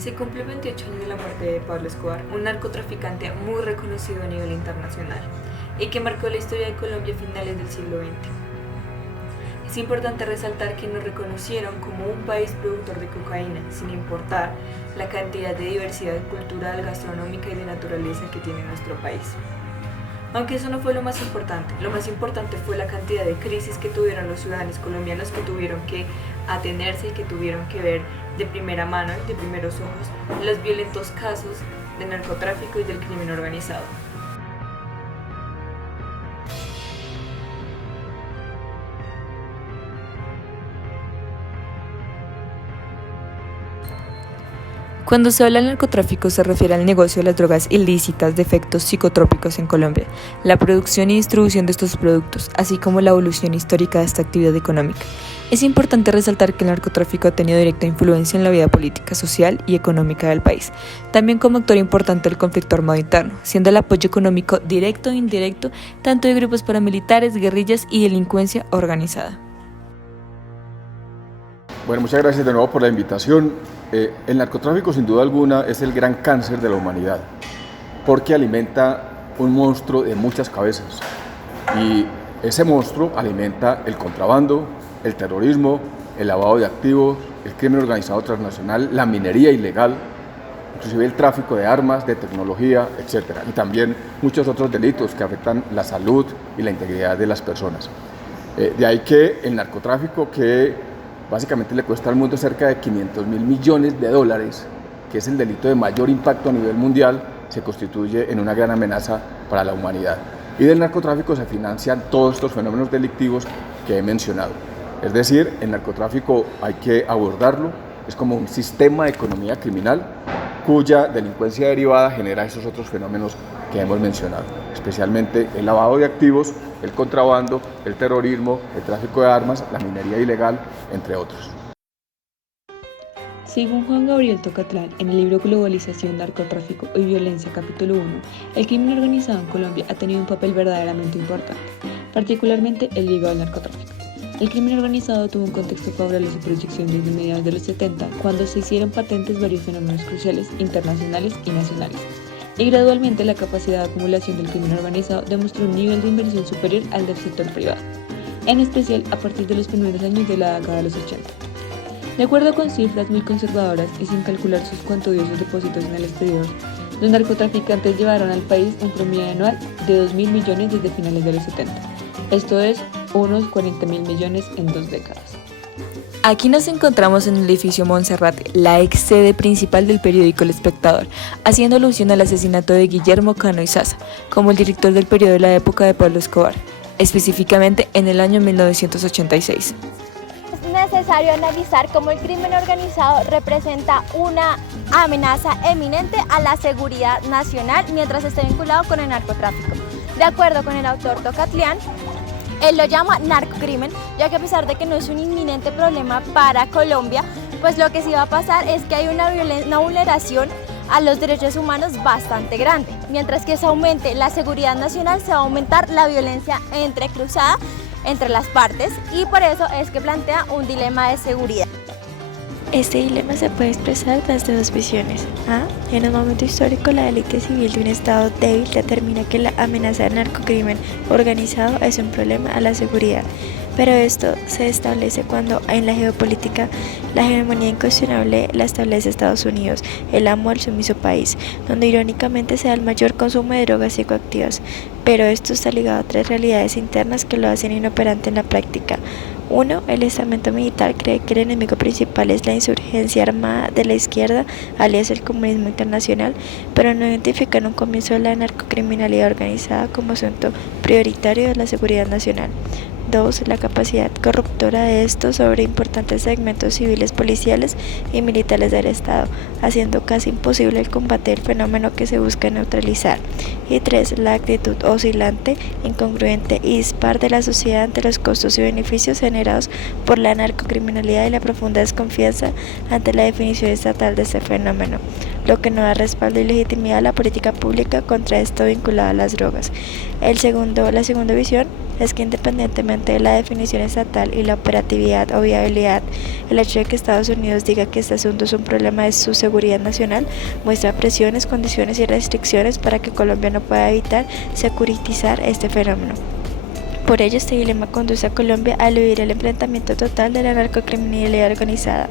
Se cumplen 28 años de la muerte de Pablo Escobar, un narcotraficante muy reconocido a nivel internacional y que marcó la historia de Colombia a finales del siglo XX. Es importante resaltar que nos reconocieron como un país productor de cocaína, sin importar la cantidad de diversidad cultural, gastronómica y de naturaleza que tiene nuestro país. Aunque eso no fue lo más importante fue la cantidad de crisis que tuvieron los ciudadanos colombianos que tuvieron que atenerse y que tuvieron que ver de primera mano y de primeros ojos los violentos casos de narcotráfico y del crimen organizado. Cuando se habla del narcotráfico se refiere al negocio de las drogas ilícitas de efectos psicotrópicos en Colombia, la producción y distribución de estos productos, así como la evolución histórica de esta actividad económica. Es importante resaltar que el narcotráfico ha tenido directa influencia en la vida política, social y económica del país, también como actor importante del conflicto armado interno, siendo el apoyo económico directo e indirecto tanto de grupos paramilitares, guerrillas y delincuencia organizada. Bueno, muchas gracias de nuevo por la invitación. El narcotráfico sin duda alguna es el gran cáncer de la humanidad porque alimenta un monstruo de muchas cabezas y ese monstruo alimenta el contrabando, el terrorismo, el lavado de activos, el crimen organizado transnacional, la minería ilegal, inclusive el tráfico de armas, de tecnología, etc. Y también muchos otros delitos que afectan la salud y la integridad de las personas. De ahí que el narcotráfico, que básicamente le cuesta al mundo cerca de 500.000 millones de dólares, que es el delito de mayor impacto a nivel mundial, se constituye en una gran amenaza para la humanidad. Y del narcotráfico se financian todos estos fenómenos delictivos que he mencionado. Es decir, el narcotráfico hay que abordarlo, es como un sistema de economía criminal cuya delincuencia derivada genera esos otros fenómenos que hemos mencionado, especialmente el lavado de activos, el contrabando, el terrorismo, el tráfico de armas, la minería ilegal, entre otros. Según Juan Gabriel Tocatlán, en el libro Globalización, Narcotráfico y Violencia, capítulo 1, el crimen organizado en Colombia ha tenido un papel verdaderamente importante, particularmente el ligado al narcotráfico. El crimen organizado tuvo un contexto favorable a su proyección desde mediados de los 70, cuando se hicieron patentes varios fenómenos cruciales internacionales y nacionales. Y gradualmente la capacidad de acumulación del crimen organizado demostró un nivel de inversión superior al del sector privado, en especial a partir de los primeros años de la década de los 80. De acuerdo con cifras muy conservadoras y sin calcular sus cuantiosos depósitos en el exterior, los narcotraficantes llevaron al país un promedio anual de 2.000 millones desde finales de los 70. Esto es unos 40.000 millones en 2 décadas. Aquí nos encontramos en el edificio Monserrate, la ex sede principal del periódico El Espectador, haciendo alusión al asesinato de Guillermo Cano y Sasa, como el director del periódico de la época de Pablo Escobar, específicamente en el año 1986. Es necesario analizar cómo el crimen organizado representa una amenaza eminente a la seguridad nacional mientras esté vinculado con el narcotráfico. De acuerdo con el autor Tocatlán, él lo llama narcocrimen, ya que a pesar de que no es un inminente problema para Colombia, pues lo que sí va a pasar es que hay una vulneración a los derechos humanos bastante grande. Mientras que se aumente la seguridad nacional, se va a aumentar la violencia entrecruzada entre las partes y por eso es que plantea un dilema de seguridad. Este dilema se puede expresar desde dos visiones. A. En un momento histórico, la élite civil de un Estado débil determina que la amenaza del narcocrimen organizado es un problema a la seguridad. Pero esto se establece cuando en la geopolítica la hegemonía incuestionable la establece Estados Unidos, el amo del sumiso país, donde irónicamente se da el mayor consumo de drogas psicoactivas. Pero esto está ligado a tres realidades internas que lo hacen inoperante en la práctica. 1. El estamento militar cree que el enemigo principal es la insurgencia armada de la izquierda, alias el comunismo internacional, pero no identifica en un comienzo la narcocriminalidad organizada como asunto prioritario de la seguridad nacional. 2. La capacidad corruptora de estos sobre importantes segmentos civiles, policiales y militares del Estado, haciendo casi imposible el combate del fenómeno que se busca neutralizar. Y 3. La actitud oscilante, incongruente y dispar de la sociedad ante los costos y beneficios generados por la narcocriminalidad y la profunda desconfianza ante la definición estatal de este fenómeno, lo que no da respaldo y legitimidad a la política pública contra esto vinculado a las drogas. La segunda visión es que independientemente de la definición estatal y la operatividad o viabilidad, el hecho de que Estados Unidos diga que este asunto es un problema de su seguridad nacional muestra presiones, condiciones y restricciones para que Colombia no pueda evitar securitizar este fenómeno. Por ello, este dilema conduce a Colombia a eludir el enfrentamiento total de la narcocriminalidad organizada,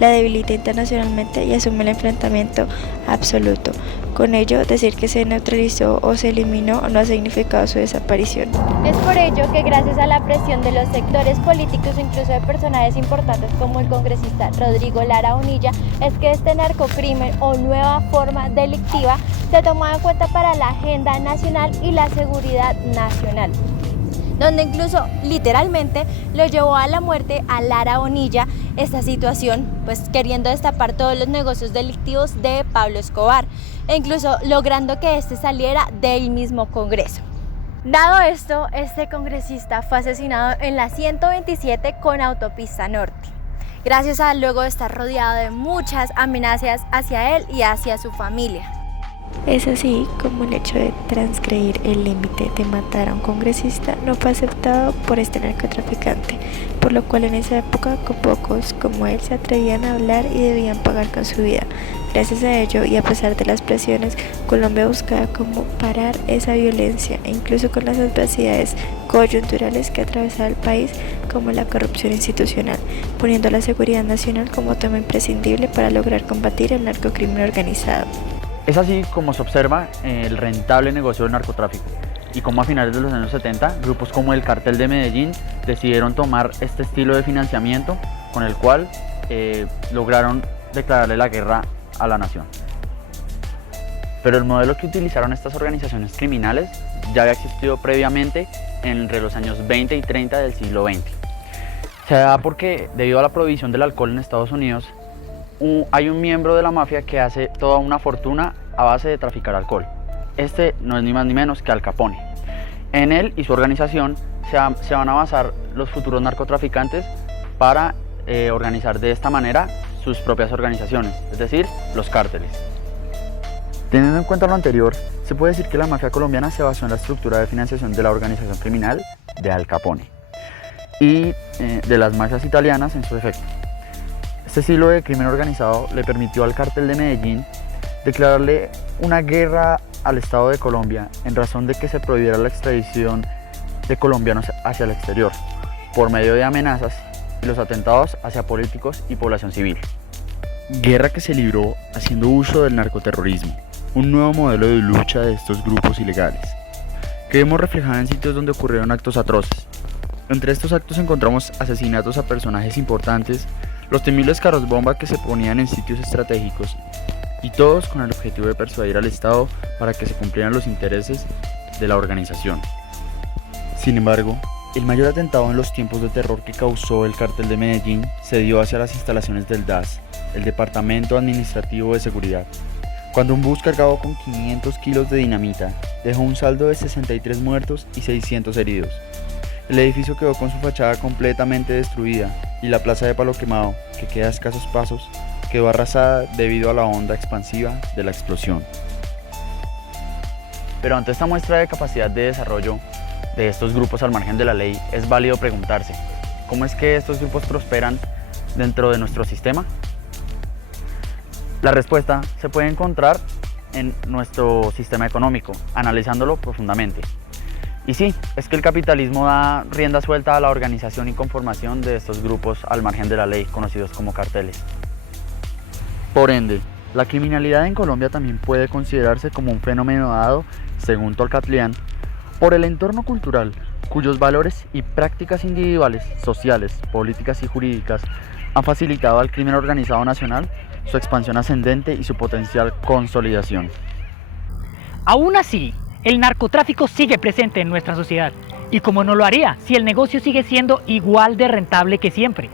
la debilita internacionalmente y asume el enfrentamiento absoluto. Con ello, decir que se neutralizó o se eliminó no ha significado su desaparición. Es por ello que gracias a la presión de los sectores políticos e incluso de personajes importantes como el congresista Rodrigo Lara Bonilla, es que este narcocrimen o nueva forma delictiva se tomó en cuenta para la agenda nacional y la seguridad nacional, donde incluso literalmente lo llevó a la muerte a Lara Bonilla, esta situación pues queriendo destapar todos los negocios delictivos de Pablo Escobar e incluso logrando que este saliera del mismo Congreso. Dado esto, este congresista fue asesinado en la 127 con Autopista Norte, gracias a luego de estar rodeado de muchas amenazas hacia él y hacia su familia. Es así como el hecho de transgredir el límite de matar a un congresista no fue aceptado por este narcotraficante, por lo cual en esa época con pocos como él se atrevían a hablar y debían pagar con su vida. Gracias a ello y a pesar de las presiones, Colombia buscaba cómo parar esa violencia e incluso con las adversidades coyunturales que atravesaba el país, como la corrupción institucional, poniendo la seguridad nacional como tema imprescindible para lograr combatir el narcocrimen organizado. Es así como se observa el rentable negocio del narcotráfico y cómo a finales de los años 70 grupos como el Cartel de Medellín decidieron tomar este estilo de financiamiento con el cual lograron declararle la guerra a la nación. Pero el modelo que utilizaron estas organizaciones criminales ya había existido previamente entre los años 20 y 30 del siglo XX. Se da porque debido a la prohibición del alcohol en Estados Unidos, hay un miembro de la mafia que hace toda una fortuna a base de traficar alcohol. Este no es ni más ni menos que Al Capone. En él y su organización se van a basar los futuros narcotraficantes para organizar de esta manera sus propias organizaciones, es decir, los cárteles. Teniendo en cuenta lo anterior, se puede decir que la mafia colombiana se basó en la estructura de financiación de la organización criminal de Al Capone y de las mafias italianas en su defecto. Este estilo de crimen organizado le permitió al Cartel de Medellín declararle una guerra al Estado de Colombia en razón de que se prohibiera la extradición de colombianos hacia el exterior por medio de amenazas y los atentados hacia políticos y población civil. Guerra que se libró haciendo uso del narcoterrorismo, un nuevo modelo de lucha de estos grupos ilegales, que vemos reflejada en sitios donde ocurrieron actos atroces. Entre estos actos encontramos asesinatos a personajes importantes, los temibles carros bomba que se ponían en sitios estratégicos, y todos con el objetivo de persuadir al Estado para que se cumplieran los intereses de la organización. Sin embargo, el mayor atentado en los tiempos de terror que causó el Cartel de Medellín se dio hacia las instalaciones del DAS, el Departamento Administrativo de Seguridad, cuando un bus cargado con 500 kilos de dinamita dejó un saldo de 63 muertos y 600 heridos. El edificio quedó con su fachada completamente destruida y la plaza de Palo Quemado, que queda a escasos pasos, quedó arrasada debido a la onda expansiva de la explosión. Pero ante esta muestra de capacidad de desarrollo de estos grupos al margen de la ley, es válido preguntarse, ¿cómo es que estos grupos prosperan dentro de nuestro sistema? La respuesta se puede encontrar en nuestro sistema económico, analizándolo profundamente. Y sí, es que el capitalismo da rienda suelta a la organización y conformación de estos grupos al margen de la ley, conocidos como carteles. Por ende, la criminalidad en Colombia también puede considerarse como un fenómeno dado, según Tolcatlián, por el entorno cultural, cuyos valores y prácticas individuales, sociales, políticas y jurídicas han facilitado al crimen organizado nacional su expansión ascendente y su potencial consolidación. Aún así, el narcotráfico sigue presente en nuestra sociedad, y como no lo haría si el negocio sigue siendo igual de rentable que siempre.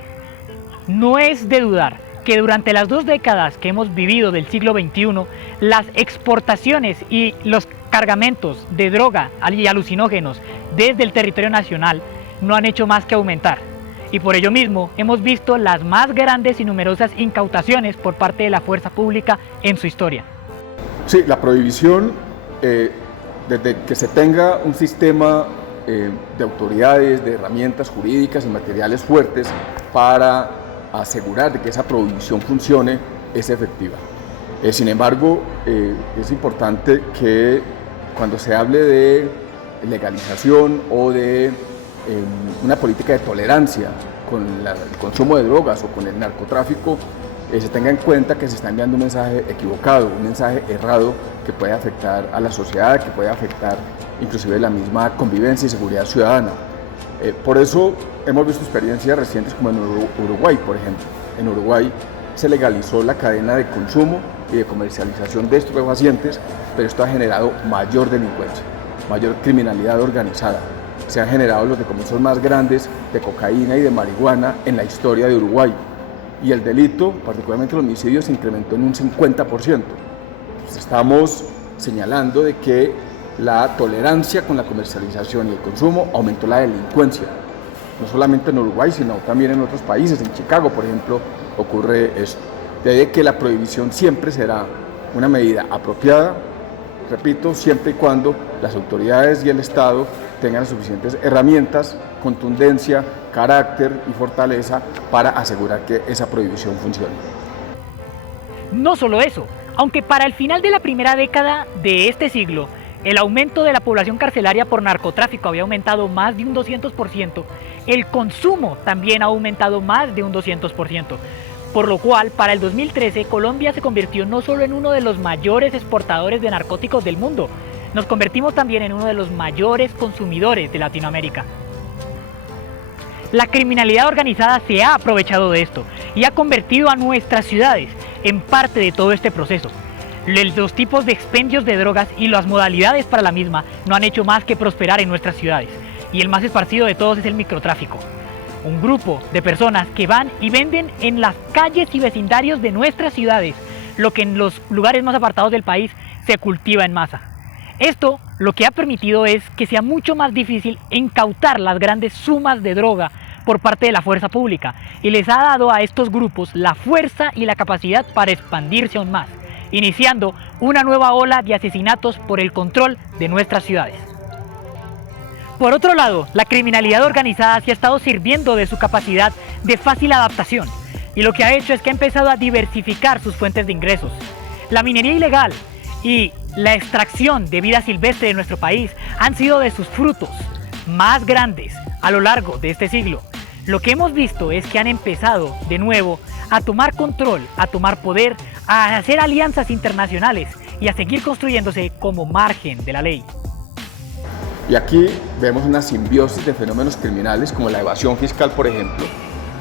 No es de dudar que durante las 2 décadas que hemos vivido del siglo XXI, las exportaciones y los cargamentos de droga y alucinógenos desde el territorio nacional no han hecho más que aumentar. Y por ello mismo hemos visto las más grandes y numerosas incautaciones por parte de la fuerza pública en su historia. Sí, la prohibición, desde que se tenga un sistema de autoridades, de herramientas jurídicas y materiales fuertes para asegurar de que esa prohibición funcione es efectiva. Sin embargo, es importante que cuando se hable de legalización o de una política de tolerancia con el consumo de drogas o con el narcotráfico, se tenga en cuenta que se está enviando un mensaje equivocado, un mensaje errado que puede afectar a la sociedad, que puede afectar inclusive la misma convivencia y seguridad ciudadana. Por eso hemos visto experiencias recientes como en Uruguay, por ejemplo. En Uruguay se legalizó la cadena de consumo y de comercialización de estupefacientes, pero esto ha generado mayor delincuencia, mayor criminalidad organizada. Se han generado los decomisos más grandes de cocaína y de marihuana en la historia de Uruguay. Y el delito, particularmente el homicidio, se incrementó en un 50%. Pues estamos señalando de que la tolerancia con la comercialización y el consumo aumentó la delincuencia. No solamente en Uruguay, sino también en otros países. En Chicago, por ejemplo, ocurre esto. De ahí que la prohibición siempre será una medida apropiada, repito, siempre y cuando las autoridades y el Estado tengan las suficientes herramientas, contundencia, carácter y fortaleza para asegurar que esa prohibición funcione. No solo eso, aunque para el final de la primera década de este siglo, el aumento de la población carcelaria por narcotráfico había aumentado más de un 200%, el consumo también ha aumentado más de un 200%, por lo cual para el 2013 Colombia se convirtió no solo en uno de los mayores exportadores de narcóticos del mundo, nos convertimos también en uno de los mayores consumidores de Latinoamérica. La criminalidad organizada se ha aprovechado de esto y ha convertido a nuestras ciudades en parte de todo este proceso. Los tipos de expendios de drogas y las modalidades para la misma no han hecho más que prosperar en nuestras ciudades, y el más esparcido de todos es el microtráfico. Un grupo de personas que van y venden en las calles y vecindarios de nuestras ciudades, lo que en los lugares más apartados del país se cultiva en masa. Esto lo que ha permitido es que sea mucho más difícil incautar las grandes sumas de droga por parte de la fuerza pública, y les ha dado a estos grupos la fuerza y la capacidad para expandirse aún más, iniciando una nueva ola de asesinatos por el control de nuestras ciudades. Por otro lado, la criminalidad organizada se ha estado sirviendo de su capacidad de fácil adaptación, y lo que ha hecho es que ha empezado a diversificar sus fuentes de ingresos. La minería ilegal y la extracción de vida silvestre de nuestro país han sido de sus frutos más grandes a lo largo de este siglo. Lo que hemos visto es que han empezado de nuevo a tomar control, a tomar poder, a hacer alianzas internacionales y a seguir construyéndose como margen de la ley. Y aquí vemos una simbiosis de fenómenos criminales como la evasión fiscal, por ejemplo,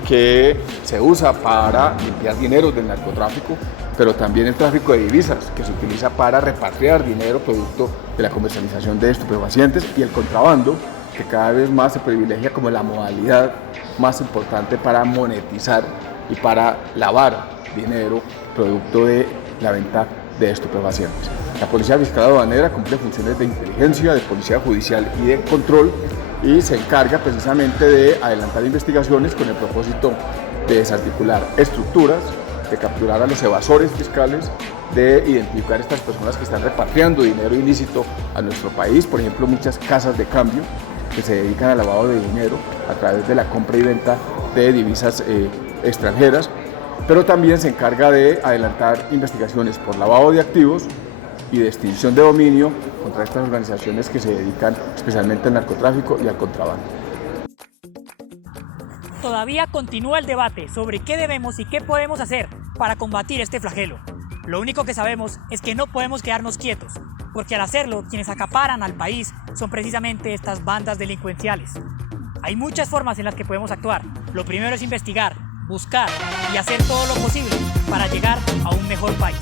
que se usa para limpiar dinero del narcotráfico, pero también el tráfico de divisas, que se utiliza para repatriar dinero producto de la comercialización de estupefacientes, y el contrabando, que cada vez más se privilegia como la modalidad más importante para monetizar y para lavar dinero producto de la venta de estupefacientes. La Policía Fiscal Aduanera cumple funciones de inteligencia, de policía judicial y de control, y se encarga precisamente de adelantar investigaciones con el propósito de desarticular estructuras, de capturar a los evasores fiscales, de identificar estas personas que están repatriando dinero ilícito a nuestro país, por ejemplo muchas casas de cambio que se dedican al lavado de dinero a través de la compra y venta de divisas extranjeras, pero también se encarga de adelantar investigaciones por lavado de activos y de extinción de dominio contra estas organizaciones que se dedican especialmente al narcotráfico y al contrabando. Todavía continúa el debate sobre qué debemos y qué podemos hacer para combatir este flagelo. Lo único que sabemos es que no podemos quedarnos quietos, porque al hacerlo, quienes acaparan al país son precisamente estas bandas delincuenciales. Hay muchas formas en las que podemos actuar. Lo primero es investigar, buscar y hacer todo lo posible para llegar a un mejor país.